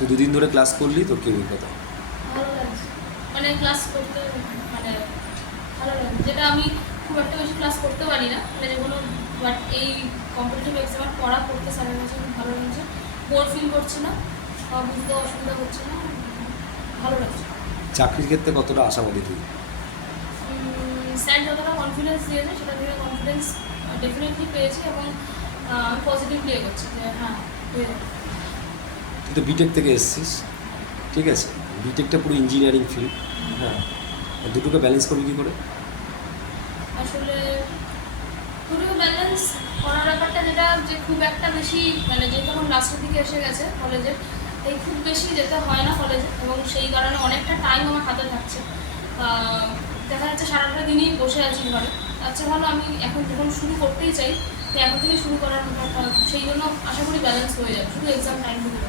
তুই দুদিন ধরে ক্লাস করলি, তোর কি অভিজ্ঞতা? ভালো লাগছে, মানে ক্লাস করতে, মানে ভালো লাগে। যেটা আমি খুব একটা বেশি ক্লাস করতে পারি না, মানে যেগুলো, বাট এই কম্পিটিটিভ এক্সামের পড়া করতে স্যারের কাছে খুব ভালো লাগছে। বোর ফিল করছি না, বুঝতে অসুবিধা হচ্ছে না, ভালো লাগছে। চাকরির ক্ষেত্রে কতটা আশাবাদী তুই? স্যার যতটা কনফিডেন্স দিয়েছে সেটা থেকে কনফিডেন্স ডেফিনেটলি পেয়েছি, এবং পজিটিভলি এগোচ্ছি যে হ্যাঁ হয়ে যাবে। তুই তো বিটেক থেকে এসছিস, ঠিক আছে? বিটেকটা পুরো ইঞ্জিনিয়ারিং ফিল্ড, হ্যাঁ, দুটোকে ব্যালেন্স করবি কী করে? আসলে পুরো ব্যালেন্স করার ব্যাপারটা যেটা, যে খুব একটা বেশি, মানে যে তখন লাস্টের দিকে এসে গেছে কলেজের, এই খুব বেশি যেতে হয় না কলেজে, এবং সেই কারণে অনেকটা টাইম আমার হাতে থাকছে। দেখা যাচ্ছে সারাটা দিনই বসে আছি ঘরে। তার চেয়ে ভালো আমি এখন যখন শুরু করতেই চাই, তো এখন থেকেই শুরু করার ব্যাপারটা, সেই জন্য আশা করি ব্যালেন্স হয়ে যাবে, শুধু এক্সাম টাইম থেকে।